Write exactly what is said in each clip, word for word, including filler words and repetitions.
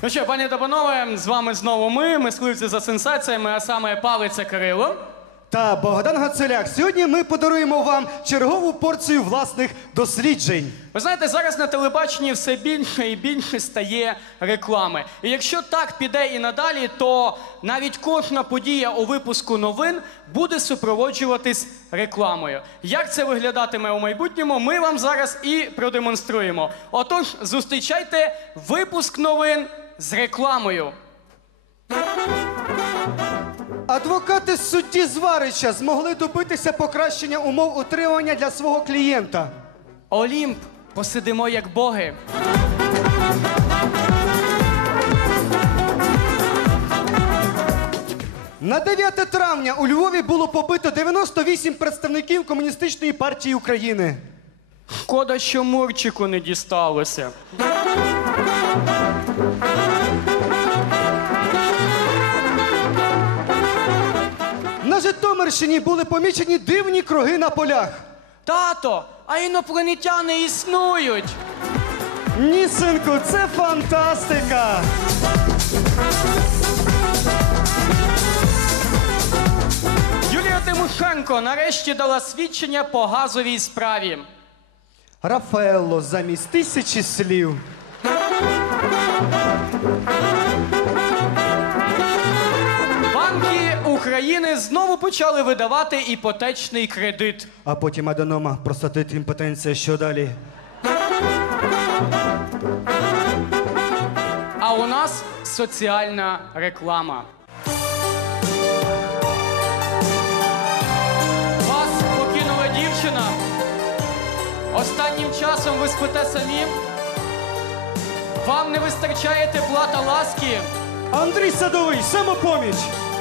Ну що, пані та панове, з вами знову ми, мисливці за сенсаціями, а саме Палиця Кирило. Та Богдан Гацеляк. Сьогодні ми подаруємо вам чергову порцію власних досліджень. Ви знаєте, зараз на телебаченні все більше і більше стає реклами. І якщо так піде і надалі, то навіть кожна подія у випуску новин буде супроводжуватись рекламою. Як це виглядатиме у майбутньому, ми вам зараз і продемонструємо. Отож, зустрічайте випуск новин з рекламою. Адвокати судді Зварича змогли добитися покращення умов утримання для свого клієнта. Олімп, посидимо як боги. На дев'яте травня у Львові було побито дев'яносто вісім представників Комуністичної партії України. Шкода, що Мурчику не дісталося. На Житомирщині були помічені дивні круги на полях. Тато, а інопланетяни існують. Ні, синку, це фантастика! Юлія Тимошенко нарешті дала свідчення по газовій справі. Рафаелло замість тисячі слів. Банки України знову почали видавати іпотечний кредит. А потім аденома, простатит, імпотенція, що далі? А у нас соціальна реклама. Вас покинула дівчина. Останнім часом ви спите самі. Вам не вистачає тепла та ласки. Андрій Садовий, Самопоміч!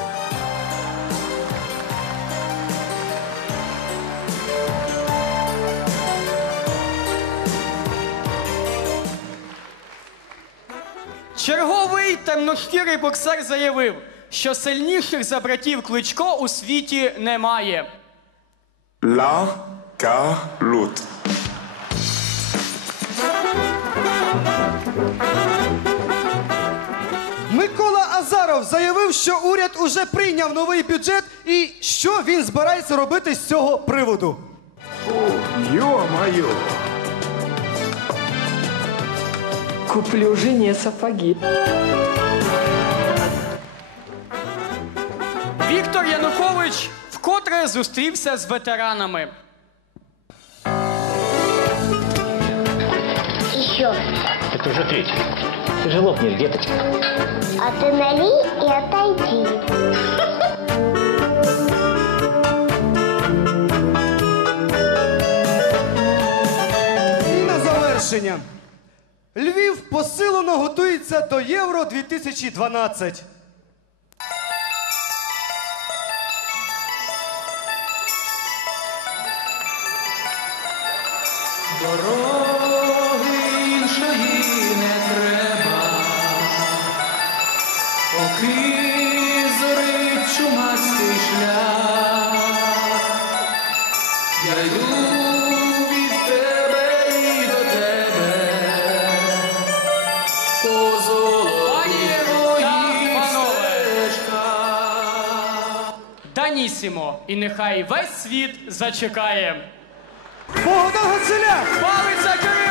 Черговий темношкірий боксер заявив, що сильніших за братів Кличко у світі немає. La Calut. Микола Азаров заявив, що уряд уже прийняв новий бюджет і що він збирається робити з цього приводу. Ё-моё! Куплю жене сапоги. Віктор Янукович вкотре зустрівся з ветеранами. Еще. Это уже третий. Ты же лопнешь, деточка. А ты налей и отойди. І на завершення. Львів посилено готується до Євро дві тисячі дванадцять. Дороги іншої не треба, поки зорить чумацький шлях. Я йду від тебе і до тебе, по золотих твоїх стежках. Данісімо, і нехай весь світ зачекає. Богдан Гацеляк! Палиця Кирило!